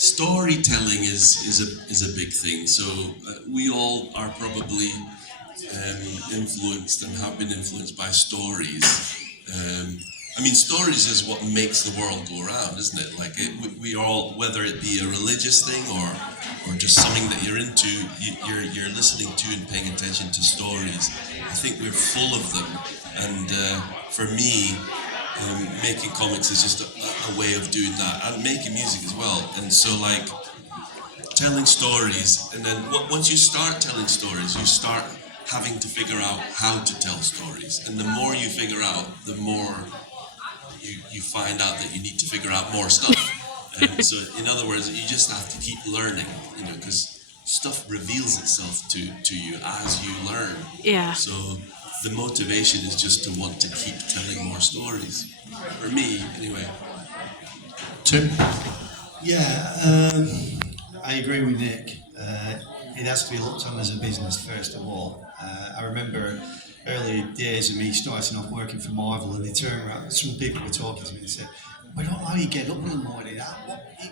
storytelling is a big thing. So we all are probably influenced and have been influenced by stories. I mean, stories is what makes the world go around, isn't it? Like we all, whether it be a religious thing or just something that you're into, you're listening to and paying attention to stories. I think we're full of them, and for me, making comics is just a way of doing that, and making music as well. And so, like, telling stories, and then once you start telling stories, you start having to figure out how to tell stories, and the more you figure out, the more you find out that you need to figure out more stuff. And so, in other words, you just have to keep learning, because stuff reveals itself to you as you learn. Yeah. So the motivation is just to want to keep telling more stories. For me, anyway. Tim? Yeah, I agree with Nick. It has to be looked on as a business first of all. I remember early days of me starting off working for Marvel, and they turned around, some people were talking to me and said, "I don't know how you get up in the morning.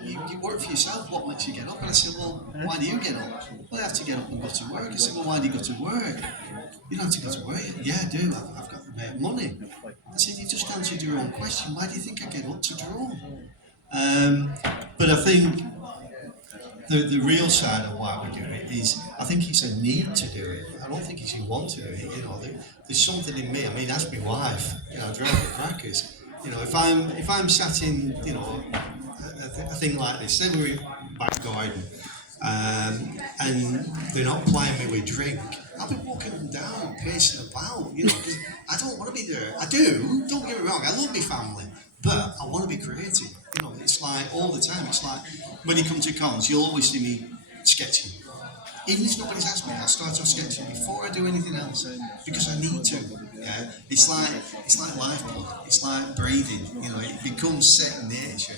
You work for yourself, what makes you get up?" And I said, "Well, why do you get up?" "Well, I have to get up and go to work." I said, "Well, why do you go to work?" "You don't have to go to work." "Yeah, I do. I've got to make money." I said, "You just answered your own question. Why do you think I get up to draw?" But I think the real side of why we do it is, I think it's a need to do it. I don't think it's you want to do it. There's something in me. I mean, ask my wife. I drive the crackers. If I'm sat in, a thing like this, say we're in back garden, and they're not plying me with drink, I'll be walking them down, pacing about, because I don't want to be there. I do, don't get me wrong, I love my family, but I want to be creative. It's like all the time. It's like when you come to cons, you'll always see me sketching. Even if nobody's asked me, I'll start off sketching before I do anything else, because I need to. Yeah, it's like lifeblood. It's like breathing. It becomes second nature,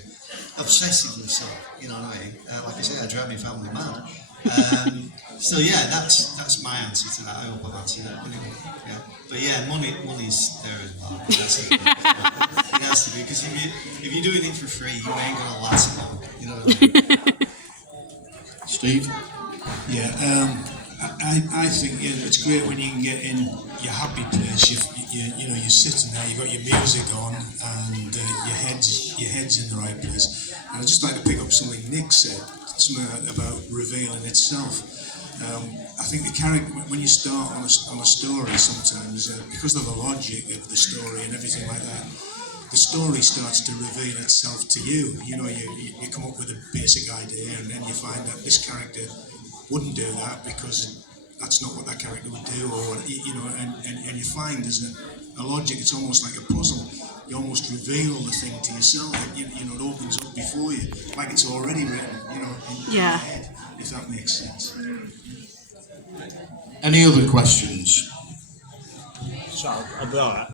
obsessively so. You know what I mean? Like I say, I drive my family mad. So yeah, that's my answer to that. I hope I've answered that. Anyway, yeah. But yeah, money's there as well. It has to be, because if you're doing it for free, you ain't gonna last long. You know what I mean? Steve? Yeah, I think it's great when you can get in your happy place. You're sitting there, you've got your music on, and your head's in the right place. And I'd just like to pick up something Nick said, something about revealing itself. I think the character, when you start on a story, sometimes because of the logic of the story and everything like that, the story starts to reveal itself to you. You come up with a basic idea, and then you find that this character wouldn't do that because that's not what that character would do, and you find there's a logic. It's almost like a puzzle. You almost reveal the thing to yourself. It opens up before you, like it's already written. In your head, if that makes sense. Any other questions? So about